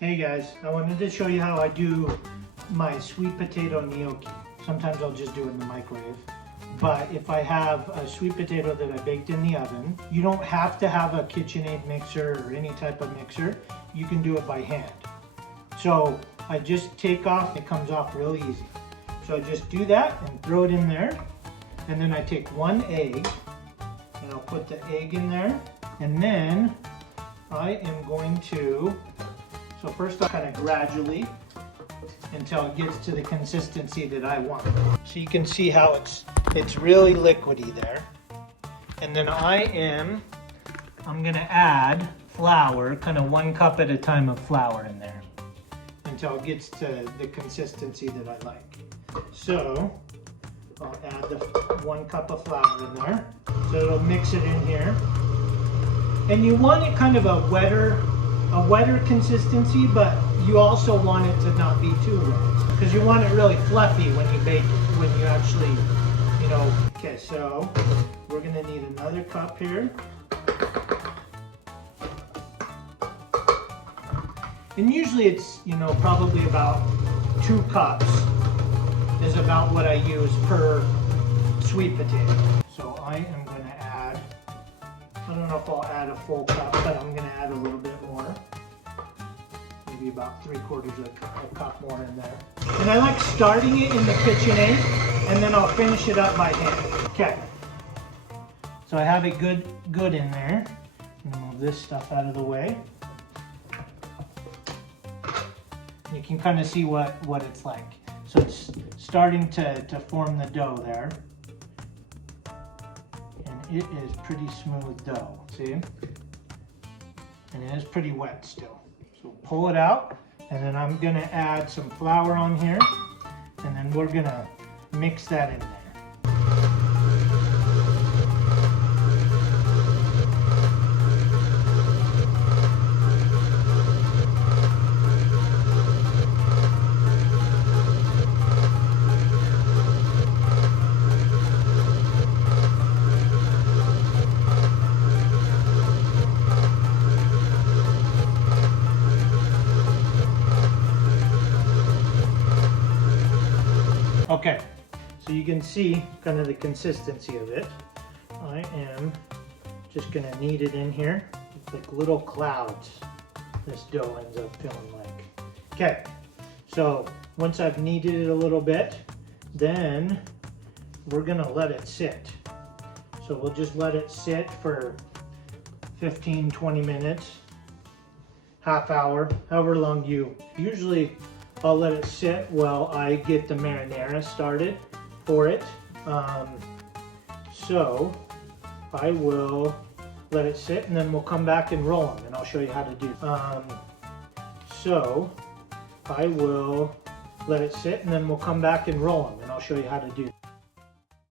Hey guys, I wanted to show you how I do my sweet potato gnocchi. Sometimes I'll just do it in the microwave. But if I have a sweet potato that I baked in the oven, you don't have to have a KitchenAid mixer or any type of mixer. You can do it by hand. So I just take off, it comes off real easy. So I just do that and throw it in there. And then I take one egg and I'll put the egg in there. And then I am going to, so first I'll kind of gradually until it gets to the consistency that I want. So you can see how it's really liquidy there. And then I'm gonna add flour, kind of 1 cup at a time of flour in there until it gets to the consistency that I like. So I'll add the 1 cup of flour in there. So it'll mix it in here. And you want it kind of a wetter consistency, but you also want it to not be too wet because you want it really fluffy when you bake it, when you actually, Okay, so we're gonna need another cup here. And usually it's, probably about 2 cups is about what I use per sweet potato. So I am gonna add, I don't know if I'll add a full cup, but I'm gonna add a little bit more. Maybe about 3/4 of a cup more in there. And I like starting it in the KitchenAid, and then I'll finish it up by hand. Okay. So I have it good in there. I'm gonna move this stuff out of the way. You can kind of see what it's like. So it's starting to form the dough there. And it is pretty smooth dough, see? And it is pretty wet still. So pull it out, and then I'm gonna add some flour on here, and then we're gonna mix that in there. Okay, so you can see kind of the consistency of it. I am just gonna knead it in here. It's like little clouds this dough ends up feeling like. Okay, so once I've kneaded it a little bit, then we're gonna let it sit. So we'll just let it sit for 15, 20 minutes, half hour, however long you usually. I'll let it sit while I get the marinara started for it. So I will let it sit, and then we'll come back and roll them, and I'll show you how to do. So I will let it sit, and then we'll come back and roll them, and I'll show you how to do.